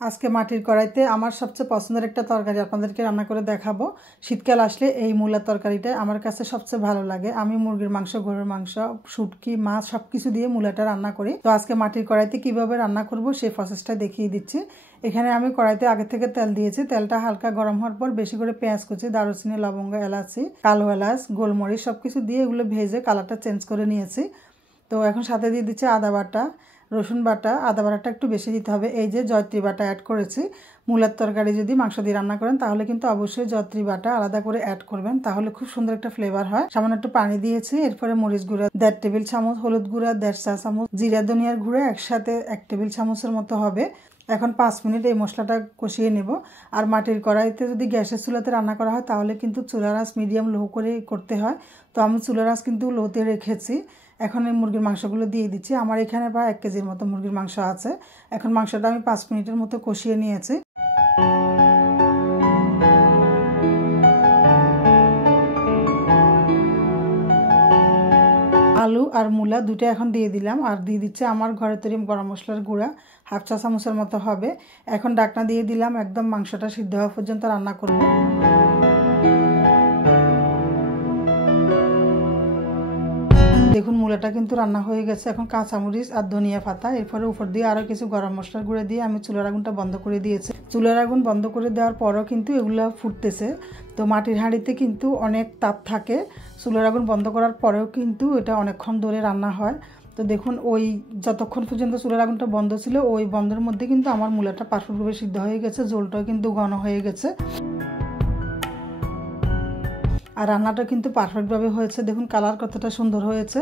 আজকে মাটির কড়াইতে আমার সবচেয়ে পছন্দের একটা তরকারি আপনাদেরকে রান্না করে দেখাবো। শীতকাল আসলে এই মূলার তরকারিটা আমার কাছে সবচেয়ে ভালো লাগে। আমি মুরগির মাংস, গরুর মাংস, শুটকি, মাছ সবকিছু দিয়ে মূলাটা রান্না করি। তো আজকে মাটির কড়াইতে কিভাবে রান্না করব সেই প্রসেসটা দেখিয়ে দিচ্ছি। এখানে আমি কড়াইতে আগে থেকে তেল দিয়েছি। তেলটা হালকা গরম হওয়ার পর বেশি করে পেঁয়াজ কুচি, দারুচিনি, লবঙ্গ, এলাচি, কালো এলাচ, গোলমরিচ সবকিছু দিয়ে এগুলো ভেজে কালারটা চেঞ্জ করে নিয়েছি। তো এখন সাথে দিয়ে দিচ্ছি আদা বাটা, রসুন বাটা। আদা বাটাটা একটু বেশি দিতে হবে। এই যে জয়ত্রী বাটা অ্যাড করেছি। মূলার তরকারি যদি মাংস দিয়ে রান্না করেন তাহলে কিন্তু অবশ্যই জয়ত্রী বাটা আলাদা করে অ্যাড করবেন, তাহলে খুব সুন্দর একটা ফ্লেভার হয়। সামান্য একটু পানি দিয়েছি। এরপরে মরিচ গুঁড়া 1.5 টেবিল চামচ, হলুদ গুঁড়া 1.5 চা চামচ, জিরা ধনিয়ার গুঁড়া একসাথে 1 টেবিল চামচের মতো হবে। এখন 5 মিনিট এই মশলাটা কষিয়ে নেব। আর মাটির কড়াইতে যদি গ্যাসের চুলাতে রান্না করা হয় তাহলে কিন্তু চুলার আঁচ মিডিয়াম লো করে করতে হয়। তো আমি চুলার আঁচ কিন্তু লোতে রেখেছি। এখন এই মুরগির মাংসগুলো দিয়ে দিচ্ছি। আমার এখানে প্রায় 1 কেজির মতো মুরগির মাংস আছে। এখন মাংসটা আমি 5 মিনিটের মতো কষিয়ে নিয়েছি। আলু আর মূলা দুটো এখন দিয়ে দিলাম। আর দিয়ে দিচ্ছে আমার ঘরে তৈরি গরম মশলার গুঁড়া 1/2 চা চামচের মতো হবে। এখন ঢাকনা দিয়ে দিলাম, একদম মাংসটা সিদ্ধ হওয়া পর্যন্ত রান্না করব। দেখুন মূলাটা কিন্তু রান্না হয়ে গেছে। এখন কাঁচামরিচ আর ধনিয়া পাতা, এরপরে উপর দিয়ে আরও কিছু গরম মশলার গুঁড়ো দিয়ে আমি চুলার আগুনটা বন্ধ করে দিয়েছি। চুলার আগুন বন্ধ করে দেওয়ার পরও কিন্তু এগুলো ফুটতেছে। তো মাটির হাঁড়িতে কিন্তু অনেক তাপ থাকে। চুলার আগুন বন্ধ করার পরেও কিন্তু এটা অনেকক্ষণ ধরে রান্না হয়। তো দেখুন ওই যতক্ষণ পর্যন্ত চুলার আগুনটা বন্ধ ছিল ওই বন্ধের মধ্যে কিন্তু আমার মূলাটা পারফেক্টভাবে সিদ্ধ হয়ে গেছে। ঝোলটাও কিন্তু ঘন হয়ে গেছে আর রান্নাটা কিন্তু পারফেক্টভাবে হয়েছে। দেখুন কালার কতটা সুন্দর হয়েছে।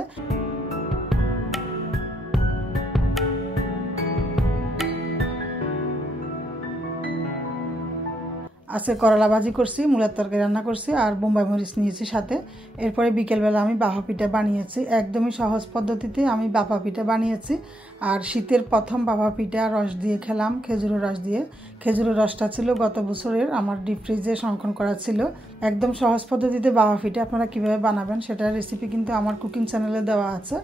আজকে করলা ভাজি করছি, মূলার তরকারি রান্না করছি আর বোম্বাই মরিচ নিয়েছি সাথে। এরপরে বিকেলবেলা আমি বাফা পিঠা বানিয়েছি। একদমই সহজ পদ্ধতিতে আমি বাফা পিঠা বানিয়েছি। আর শীতের প্রথম বাফা পিঠা রস দিয়ে খেলাম, খেজুরের রস দিয়ে। খেজুরের রসটা ছিল গত বছরের, আমার ডিপ ফ্রিজে সংরক্ষণ করা ছিল। একদম সহজ পদ্ধতিতে বাফা পিঠা আপনারা কীভাবে বানাবেন সেটার রেসিপি কিন্তু আমার কুকিং চ্যানেলে দেওয়া আছে।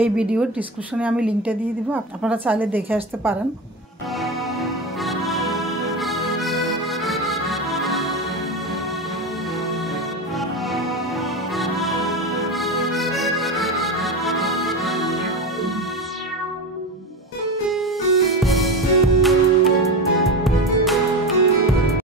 এই ভিডিওর ডিসক্রিপশনে আমি লিঙ্কটা দিয়ে দিব, আপনারা চাইলে দেখে আসতে পারেন।